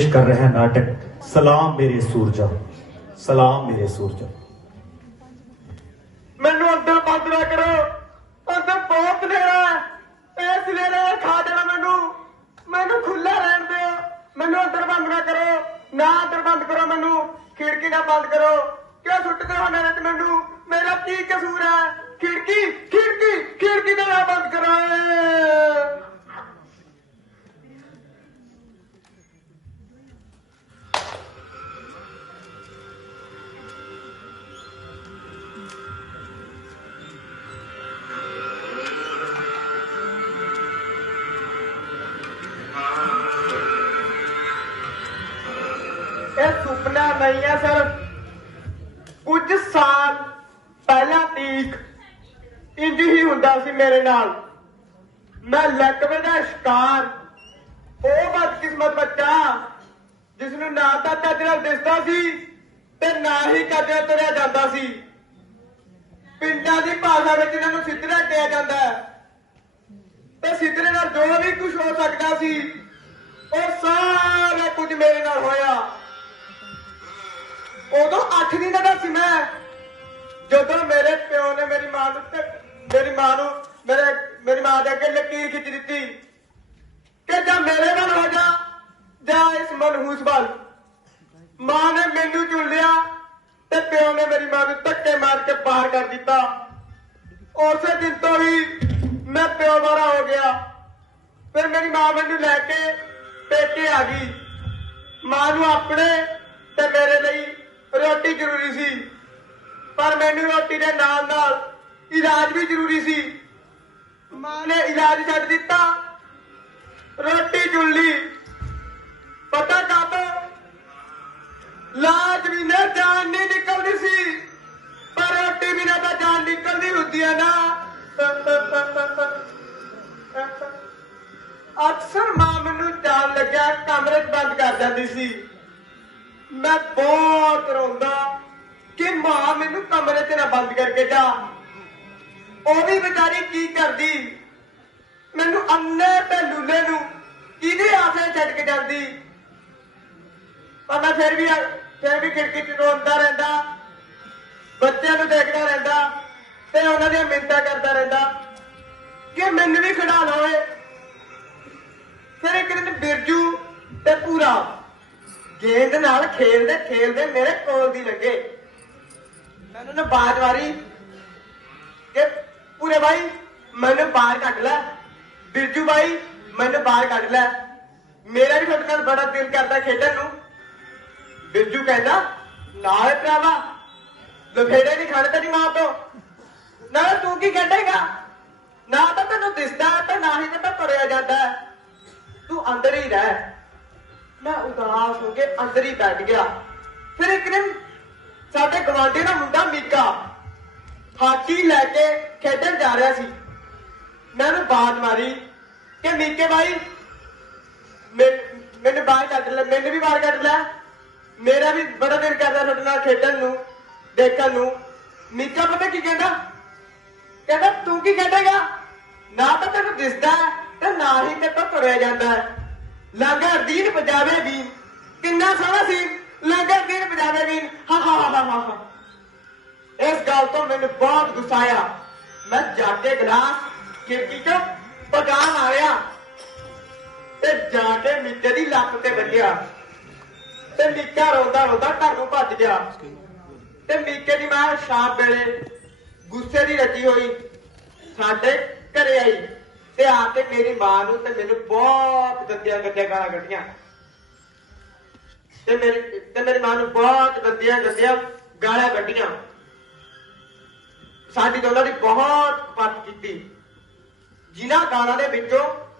पेश कर रहे हैं नाटक सलाम मेरे सूरजा सलाम मेरे सूरजा ਮੈਨੂੰ ਅੰਦਰ ਬੰਦ ਨਾ ਕਰੋ ਅੰਦਰ ਬਹੁਤ ਹਨੇਰਾ ਹੈ ਇਸ ਹਨੇਰੇ ਨੇ ਖਾ ਦੇਣਾ ਮੈਨੂੰ ਮੈਨੂੰ ਖੁੱਲਾ ਰਹਿਣ ਦਿਓ ਮੈਨੂੰ ਅੰਦਰ ਬੰਦ ਨਾ ਕਰੋ ਨਾ ਅੰਦਰ ਬੰਦ ਕਰੋ ਮੈਨੂੰ ਖਿੜਕੀ ਨਾ ਬੰਦ ਕਰੋ ਕਿਉਂ ਸੁੱਟਦੇ ਹੋ ਮੇਰੇ ਤੇ ਮੈਨੂੰ ਮੇਰਾ ਕੀ ਕਸੂਰ ਹੈ ਖਿੜਕੀ ਖਿੜਕੀ ਖਿੜਕੀ ਦਾ ਨਾ ਬੰਦ ਕਰੋ ਨਹੀਂ ਹੈ ਸਰ। ਕੁਝ ਸਾਲ ਪਹਿਲਾਂ ਤੀਕ ਇੰਜ ਹੀ ਹੁੰਦਾ ਸੀ ਮੇਰੇ ਨਾਲ। ਮੈਂ ਲਕਵੇ ਦਾ ਸ਼ਿਕਾਰ। ਉਹ ਬਦਕਿਸਮਤ ਬੱਚਾ ਜਿਸ ਨੂੰ ਨਾ ਤਾਂ ਚੱਜ ਨਾਲ ਦਿਸਦਾ ਸੀ ਤੇ ਨਾ ਹੀ ਚੱਜ ਤੁਰਿਆ ਜਾਂਦਾ ਸੀ। ਪਿੰਡਾਂ ਦੀ ਭਾਸ਼ਾ ਵਿੱਚ ਇਹਨਾਂ ਨੂੰ ਸਿੱਧਰਾ ਕਿਹਾ ਜਾਂਦਾ ਤੇ ਸਿੱਧਰੇ ਨਾਲ ਜੋ ਵੀ ਕੁਝ ਹੋ ਸਕਦਾ ਸੀ, ਉਹ ਸਾਰਾ 8 ਦਿਨਾਂ ਦਾ ਸੀ ਮੈਂ। ਜਦੋਂ ਮੇਰੇ ਪਿਓ ਨੇ ਮੇਰੀ ਮਾਂ ਨੂੰ ਤੇ ਮੇਰੀ ਮਾਂ ਨੂੰ ਮੇਰੇ, ਮੇਰੀ ਮਾਂ ਦੇ ਅੱਗੇ ਲਕੀਰ ਖਿੱਚ ਦਿੱਤੀ। ਕਿ ਜਾਂ ਮੇਰੇ ਨਾਲ ਹੋ ਜਾ। ਜਾਂ ਇਸ ਮਨਹੂਸ ਵੱਲ। ਮਾਂ ਨੇ ਮੈਨੂੰ ਚੁਣ ਲਿਆ ਤੇ ਪਿਓ ਨੇ ਮੇਰੀ ਮਾਂ ਨੂੰ ਧੱਕੇ ਮਾਰ ਕੇ ਬਾਹਰ ਕਰ ਦਿੱਤਾ। ਉਸੇ ਦਿਨ ਤੋਂ ਹੀ ਮੈਂ ਪਿਓ ਵਾਲਾ ਹੋ ਗਿਆ। ਫਿਰ ਮੇਰੀ ਮਾਂ ਮੈਨੂੰ ਲੈ ਕੇ ਪੇਕੇ ਆ ਗਈ। ਮਾਂ ਨੂੰ ਆਪਣੇ ਤੇ ਮੇਰੇ ਲਈ ਰੋਟੀ ਜ਼ਰੂਰੀ ਸੀ। ਪਰ ਮੈਨੂੰ ਰੋਟੀ ਦੇ ਨਾਲ ਨਾਲ ਇਲਾਜ ਵੀ ਜ਼ਰੂਰੀ ਸੀ। ਮਾਂ ਨੇ ਇਲਾਜ ਛੱਡ ਦਿੱਤਾ। ਰੋਟੀ ਚੁਣ ਪਤਾ ਕਾਤੋਂ ਲਾਜ ਵੀ ਨਾ ਜਾਨ ਨਹੀਂ ਨਿਕਲਦੀ ਸੀ। ਪਰ ਰੋਟੀ ਬਿਨਾਂ ਤਾਂ ਜਾਨ ਨਿਕਲਦੀ ਹੁੰਦੀ ਆ ਨਾ। ਅਕਸਰ ਮਾਂ ਮੈਨੂੰ ਜਾਣ ਲੱਗਿਆ ਕਮਰੇ ਬੰਦ ਕਰ ਜਾਂਦੀ ਸੀ। ਮੈਂ ਬਹੁਤ ਰੋਂਦਾ ਕਿ ਮਾਂ ਮੈਨੂੰ ਕਮਰੇ 'ਚ ਨਾ ਬੰਦ ਕਰਕੇ ਜਾ। ਉਹ ਵੀ ਵਿਚਾਰੀ ਕੀ ਕਰਦੀ? ਮੈਨੂੰ ਅੰਨੇ ਤੇ ਲੁੱਲੇ ਨੂੰ ਕਿਹਦੇ ਆਸੇ ਛੱਡ ਕੇ ਜਾਂਦੀ? ਪਰ ਮੈਂ ਫਿਰ ਵੀ ਫਿਰ ਵੀ ਖਿੜਕੀ 'ਚ ਰੋਂਦਾ ਰਹਿੰਦਾ, ਬੱਚਿਆਂ ਨੂੰ ਦੇਖਦਾ ਰਹਿੰਦਾ ਤੇ ਉਹਨਾਂ ਦੀਆਂ ਮਿੰਤਾਂ ਕਰਦਾ ਰਹਿੰਦਾ ਕਿ ਮੈਨੂੰ ਵੀ ਖੜਾ ਲਓਏ ਫਿਰ ਇੱਕ ਦਿਨ ਬਿਰਜੂ ਤੇ ਪੂਰਾ ਗੇਂਦ ਨਾਲ ਖੇਲਦੇ ਖੇਲਦੇ ਮੇਰੇ ਕੋਲ ਦੀ ਲੱਗੇ। ਮੈਨੂੰ ਨਾ ਬਾਜ ਮਾਰੀ ਕਿ ਪੂਰੇ ਭਾਈ ਮੈਨੂੰ ਬਾਹਰ ਕੱਢ ਲੈ। ਬਿਰਜੂ ਭਾਈ ਮੈਨੂੰ ਬਾਹਰ ਕੱਢ ਲੈ। ਮੇਰਾ ਵੀ ਤੁਹਾਡੇ ਨਾਲ ਬੜਾ ਦਿਲ ਕਰਦਾ ਖੇਡਣ ਨੂੰ। ਬਿਰਜੂ ਕਹਿੰਦਾ, ਨਾਲ ਭਰਾਵਾ, ਲਫੇੜੇ ਨਹੀਂ ਖਾਣੇ ਤੇਰੀ ਮਾਂ ਤੋਂ। ਨਾ ਤੂੰ ਕੀ ਕੱਢੇਗਾ ਨਾ ਤਾਂ ਤੈਨੂੰ ਦਿਸਦਾ ਤੇ ਨਾ ਹੀ ਤਾਂ ਤੁਰਿਆ ਜਾਂਦਾ। ਤੂੰ ਅੰਦਰ ਹੀ ਰਹਿ। ਮੈਂ ਉਦਾਸ ਹੋ ਕੇ ਅੰਦਰ ਹੀ ਬੈਠ ਗਿਆ। ਫਿਰ ਇੱਕ ਦਿਨ ਸਾਡੇ ਗਵਾਂਢੀ ਦਾ ਮੁੰਡਾ ਮੀਕਾ ਹਾਕੀ ਲੈ ਕੇ ਖੇਡਣ ਜਾ ਰਿਹਾ ਸੀ। ਮੈਂ ਉਹਨੂੰ ਬਾਜ਼ ਮਾਰੀ ਕਿ ਮੀਕੇ ਭਾਈ ਮੈਨੂੰ ਬਾਹਰ ਕੱਢ ਲੈ, ਮੈਨੂੰ ਵੀ ਬਾਹਰ ਕੱਢ ਲੈ। ਮੇਰਾ ਵੀ ਬੜਾ ਦਿਲ ਕਰਦਾ ਤੁਹਾਡੇ ਨਾਲ ਖੇਡਣ ਨੂੰ, ਦੇਖਣ ਨੂੰ। ਮੀਕਾ ਪਤਾ ਕੀ ਕਹਿੰਦਾ? ਕਹਿੰਦਾ, ਤੂੰ ਕੀ ਖੇਡੇਗਾ? ਨਾ ਤਾਂ ਤੈਨੂੰ ਦਿਸਦਾ ਹੈ ਤੇ ਨਾ ਹੀ ਤੇ ਤੋਂ ਤੁਰਿਆ ਜਾਂਦਾ ਹੈ। ਲਾਂਗਾ ਦੀਨ ਪਜਾਵੇ ਵੀ, ਕਿੰਨਾ ਸੋਹਣਾ ਸੀ, ਲਾਂਗਾ ਦੀਨ ਪਜਾਵੇ ਵੀ, ਹਾ ਹਾ ਹਾ ਹਾ ਹਾ ਇਸ ਗੱਲ ਤੋਂ ਮੈਨੂੰ ਬਹੁਤ ਗੁੱਸਾ ਆਇਆ। ਮੈਂ ਜਾ ਗਲਾਸ ਖਿੜਕੀ ਚੋਂ ਪਟਾ ਮਾਰਿਆ ਤੇ ਜਾ ਕੇ ਮਿੱਟੇ ਦੀ ਲੱਤ ਤੇ ਵੱਜਿਆ। ਤੇ ਮਿੱਕਾ ਰੋਂਦਾ ਰੋਂਦਾ ਘਰ ਨੂੰ ਭੱਜ ਗਿਆ। ਤੇ ਮੀਕੇ ਦੀ ਮਾਂ ਸ਼ਾਮ ਵੇਲੇ ਗੁੱਸੇ ਦੀ ਰੱਜੀ ਹੋਈ ਸਾਡੇ ਘਰੇ ਆਈ। ਤੇ ਆ ਕੇ ਮੇਰੀ ਮਾਂ ਨੂੰ ਤੇ ਮੈਨੂੰ ਬਹੁਤ ਗੰਦੀਆਂ ਗੰਦੀਆਂ ਗਾਲਾਂ ਕੱਢੀਆਂ। ਤੇ ਮੇਰੀ ਤੇ ਮੇਰੀ ਮਾਂ ਨੂੰ ਬਹੁਤ ਗੰਦੀਆਂ ਗੰਦੀਆਂ ਗਾਲਾਂ ਕੱਢੀਆਂ। ਸਾਡੀ ਦੋਨਾਂ ਦੀ ਬਹੁਤ ਪੱਟ ਕੀਤੀ। ਜਿਨ੍ਹਾਂ ਗਾਲਾਂ ਦੇ ਵਿੱਚੋਂ